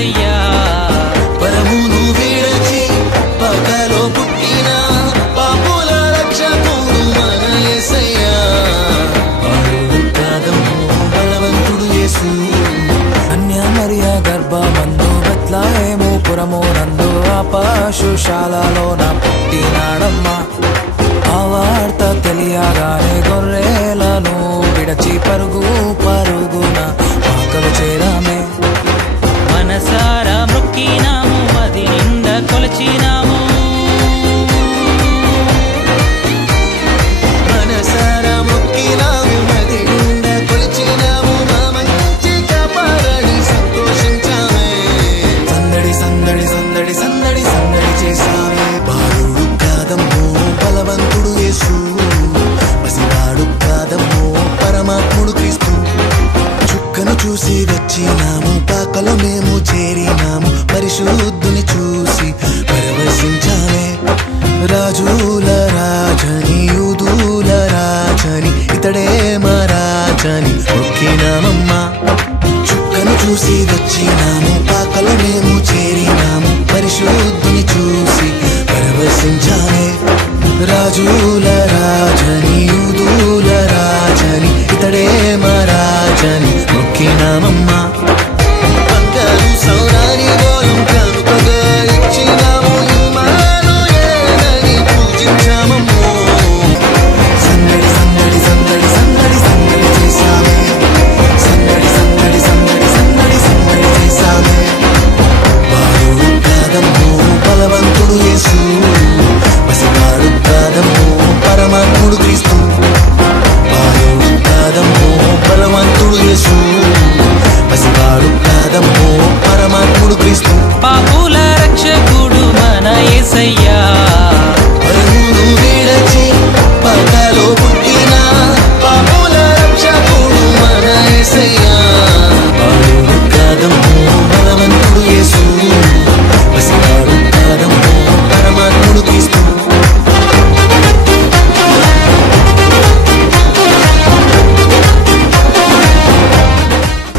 యేసయ్యా పరమును విడచి పగలో పుట్టిన పాపుల రక్షకుడు మన యేసయ్యా బాలుడు కాదము బలవంతుడు యేసు కన్య మరియ గర్భమందు బెత్లెహేము పురము నందు ఆ పశుశాలలోన పుట్టినాడమ్మా ఆ వార్త తెలియగానే గొర్రెలను విడచి పరుగు పరుగున పాకలు చేరామే మనసారా మొక్కినాము మది నిండా కొలిచినాము మనసారా మొక్కినాము మది నిండా కొలిచినాము మా మంచి కాపాడని సంతోషించామే సందడి సందడి సందడి సందడి సందడి చేసామే బాలుడు కాదమ్మో బలవంతుడు యేసు పసివాడు కాదమ్మో పరమాత్ముడు క్రీస్తు చుక్కను చూసి వచ్చినాము పాకలో మేము చేరినాము పరిశుద్ధుని చూసి పరవశించామే రాజుల రాజని యూదుల రాజని ఇతడే మా రాజని మొక్కినామమ్మా చుక్కను చూసి వచ్చినాము పాకలో మేము చేరినాము పరిశుద్ధుని చూసి పరవశించామే రాజుల రాజని యూదుల రాజని ఇతడే మా రాజని మొక్కినా